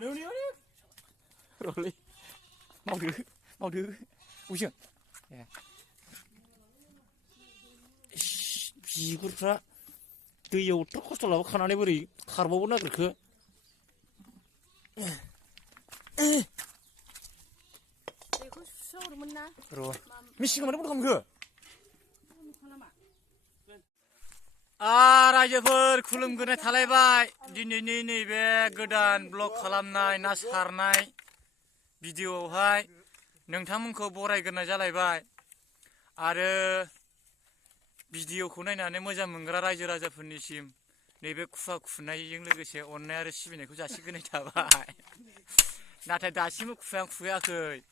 rồi mau thứ ui giời 비굴프라 드디어 트럭스라고 가난해 버리 가르보나 그렇게 그러 미시가 말해 보러 가면 그 रायजोफोर खुलुमगोरनाय थालायबाय दिनैनि नैबे गोदान ब्लग खालामनाय ना सारनाय भिडिअआवहाय नोंथांमोनखौ बरायग्रोनाय जालायबाय आरो भिडिअखौ नायनानै मोजां मोनग्रा रायजो राजाफोरनिसिम नैबे खुवा खुनायजों लोगोसे अननाय आरो सिबिनायखौ जासिग्रोनाय थाबाय नाथाय दासिमबो खुवायानो खुयाखै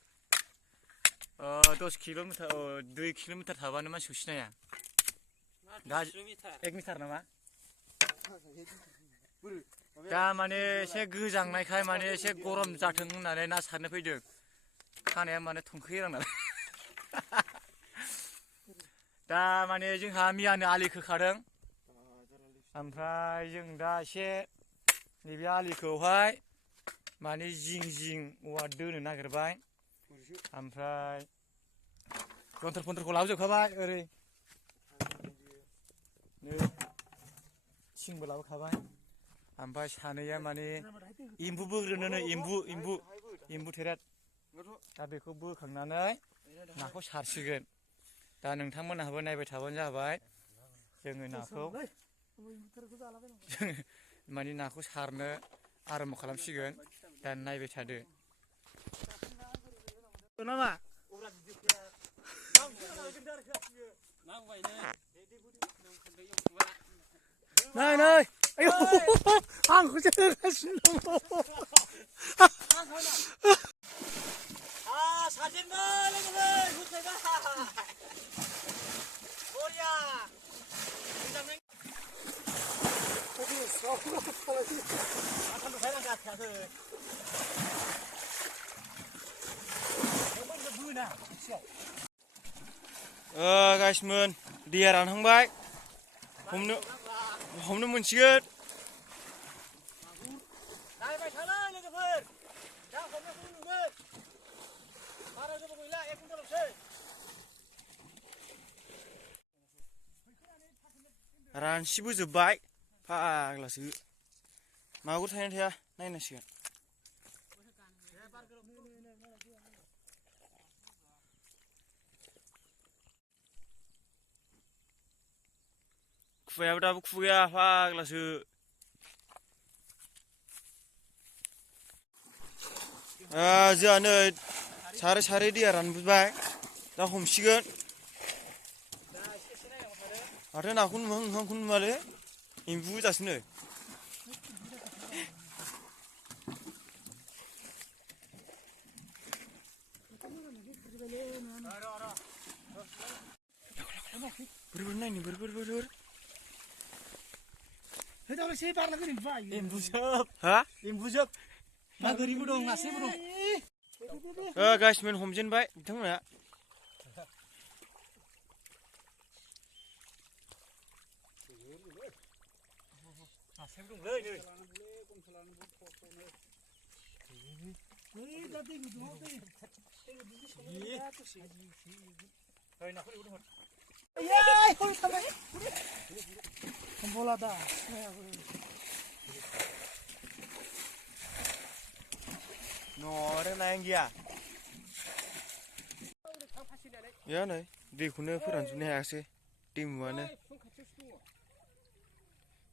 10 किल'मिटार 2 किल'मिटार थाबानो मानसिखौ सिनाया दा 1 मिटार नामा दा माने एसे गोजांनायखाय माने एसे गरम जाथों होननानै ना सारनो फैदों खानाया माने थंखैरां नालाय दा माने जोंहा मियानो आलि खोखादों ओमफ्राय जों दा एसे नैबे आलिखौहाय माने जिं जिं औवा दोनो नागिरबाय ओमफ्राय जन्थर फन्थरखौ लाबोजोबखाबाय ओरै थिंबो लाबोखाबाय ओमफ्राय सानैया माने एम्बु बोग्रोनो एम्बु थेरेद दा बेखौ बोखांनानै नाखौ सारसिगोन दा नोंथांमोनहाबो नायबाय थाबानो जाबाय जोङो नाखौ माने नाखौ सारनो आराम्भ खालामसिगोन दा नायबाय थादो नामा नै आयौ आंखौसो होगासिनो दङ साजेनबाय लोगोफोर गुस्लायबाय बरिया गाइसमोन दैया रानहांबाय हमनो मोनसिगोन नायबाय थालाय लोगोफोर दा हमनायखौ नुगोन बारा गोबाव गैला 1 घन्टाल'सै रानसिबोजोब्बाय फाग्लासो मागुर थायोना थाया नायनांसिगोन खुवायाबो दाबो खुगैया फाग्लासो जोंहा नै सारै सारै दैया रानबोबाय दा हमसिगोन माथो नाखौ नुहांखौनो नुवालै एम्बु गोजासो नै बोर नायनो बोर एम्बुजोब हा एम्बुजोब ना गोरिबो दं नास्रायबो दं गाइसमोन हमजेनबाय बिथांमोना नास्रायबो दंलै नै नाखौ लिंहरदोंमोन bola dah. No, ada naik dia. Ya nih, di kuna perancunya hasil tim mana?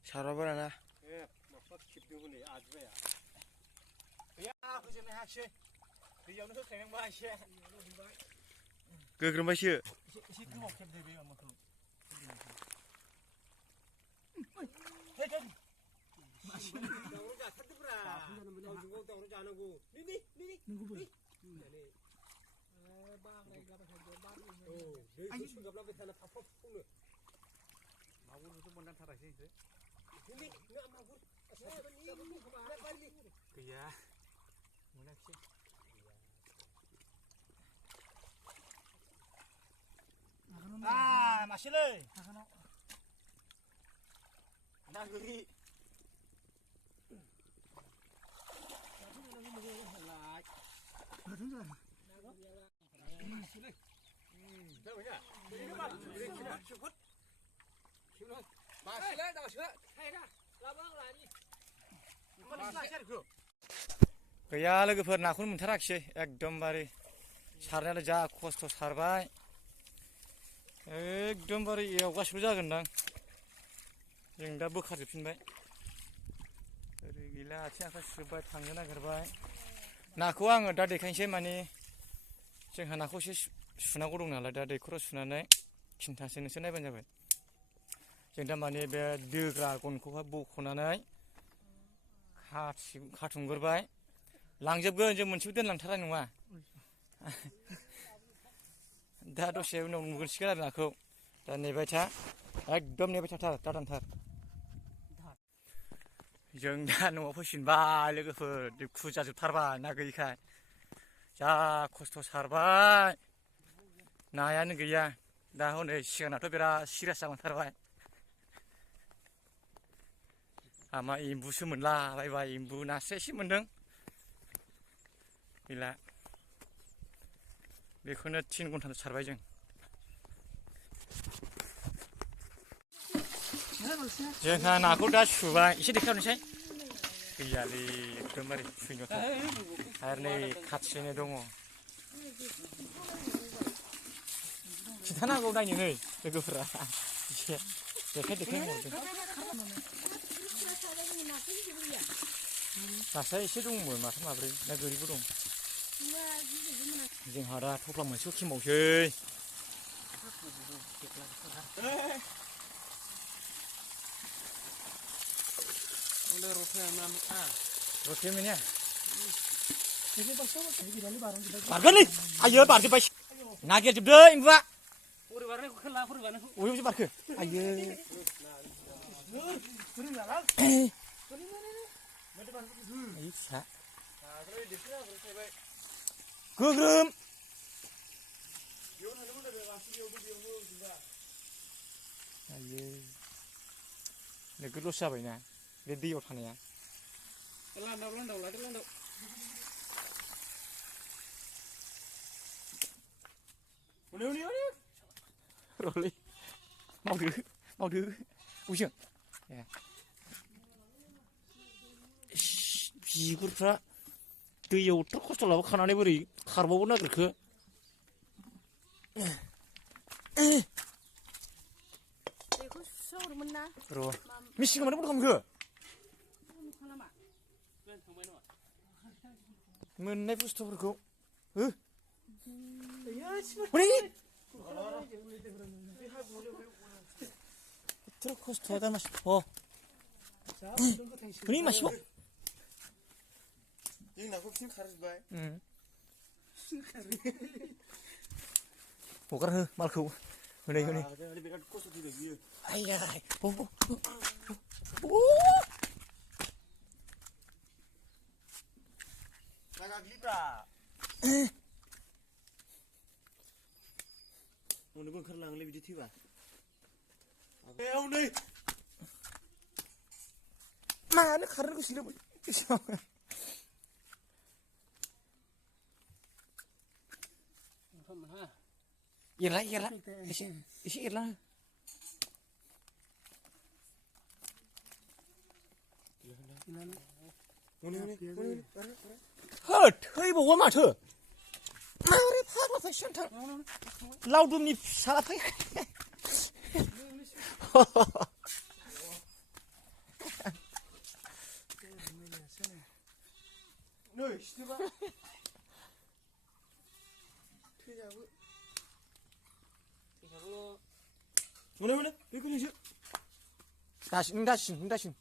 Sarabar ana. Gegram başı. Ah, masih le. Naguri. गैया लोगोफोर नाखौनो मोनथाराखिसै एकदमबारे सारनायालाय जा खस्थ' सारबाय एकदमबारे एवगासिनो जागोनदां जों दा बोखारजोबफिनबाय ओरै गैला आथिं आखाइ सुजोबबाय थांनो नागिरबाय नाखौ आङो दा देखायनोसै माने जोंहा नाखौ एसे सुनांगौ दं नालाय दा दैखराव सुनानै खिन्थासै नोंसोर नायबानो जाबाय जों दा माने बे दोग्रा गनखौहाय बख'नानै खाथुमग्रोबाय लांजोबगोन जों मोनसेबो दोनलांथारा नङा दा दसे उनाव नुगोनसिगोन आरो नाखौ दा नेबाय था एकदम नेबाय थाथार दा दानथार जों दा न'आव फैफिनबाय लोगोफोर दुखु जाजोबथारबाय ना गैयिखाय जा खस्थ' सारबाय नायानो गैया दा हनै सिगांनाथ' बिराद सिरियास जालांथारबाय आमा एम्बुसो मोनलाबायबाय एम्बु नास्राय एसे मोनदों गैला बेखौनो 3 घन्टासो सारबाय जों जोंहा नाखौ दा सुबाय एसे देखायहरनोसै गैयालै एकदमबारे सुइनोथ' आरो नै खाथियावनो दङ खिन्थानांगौ नायनो नै लोगोफोरा एसे देखाय हरदों नास्राय एसे दंमोन माथाम माब्रै ना गोरिबो दं जोंहा दा थफ्ला मोनसेखौ खेंबावसै रथेमैने बारगोनलै आयो बारजोब्बाय नागिरजोबदों एम्बुआ अबेयावसो बारखो आयो फिसा गोग्रोम आयो नोगोद लस जाबायना बे दैयाव थानाया लान्दाव लादो लान्दाव रलै मावदो बयजों बिगुरफ्रा दैयाव एथ' खस्थ' लाबोखानानै बोरै खारबावनो नागिरखो र' मिसिं मानो बन्द' खालामखो मोननाय बुस्थुफोरखौ एथ' खस्थ'आ दा मासिबाव मासिबाव जों नाखौ फिन खारजोब्बाय हगार हो मालखौ हनै बिराद खस्थ' फैदों बियो आइया गाग्लिब्रा न'नोबो ओंखारलाङोलै बिदि थैबा नै मानो खारनो गोसोलोमोन एरला एसे एरला होद थैबावो माथो माबोरै फाग्ला फैसा लावदुमनि फिसाला फै नै सिथोबा थैजाबो मोनो बेखौ नोंसो दासिन